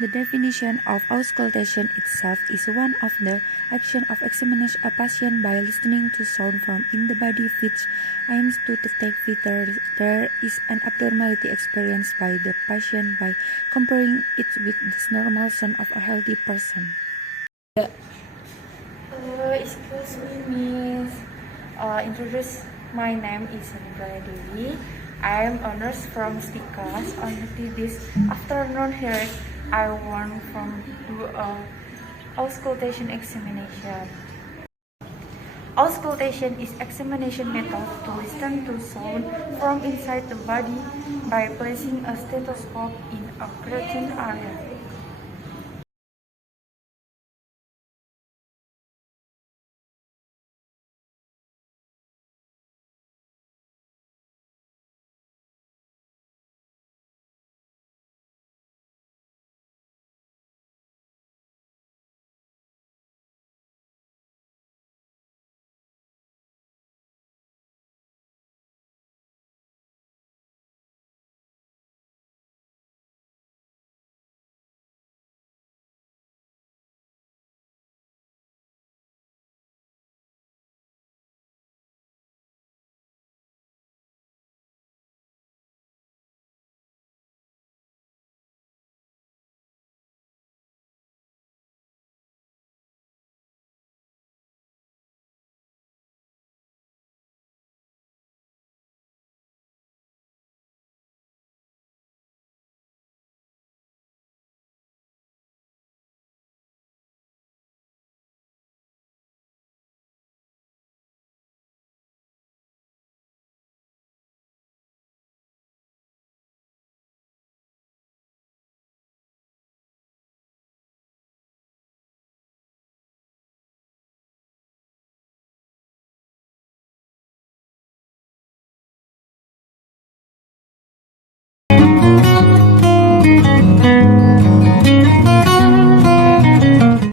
The definition of auscultation itself is one of the action of examining a patient by listening to sound from in the body, which aims to detect whether there is an abnormality experienced by the patient by comparing it with the normal sound of a healthy person. Excuse me, miss. Introduce my name is Sandra Dewi. I am a nurse from Stikas. On this afternoon here, I want from do a auscultation examination. Auscultation is examination method to listen to sound from inside the body by placing a stethoscope in a certain area.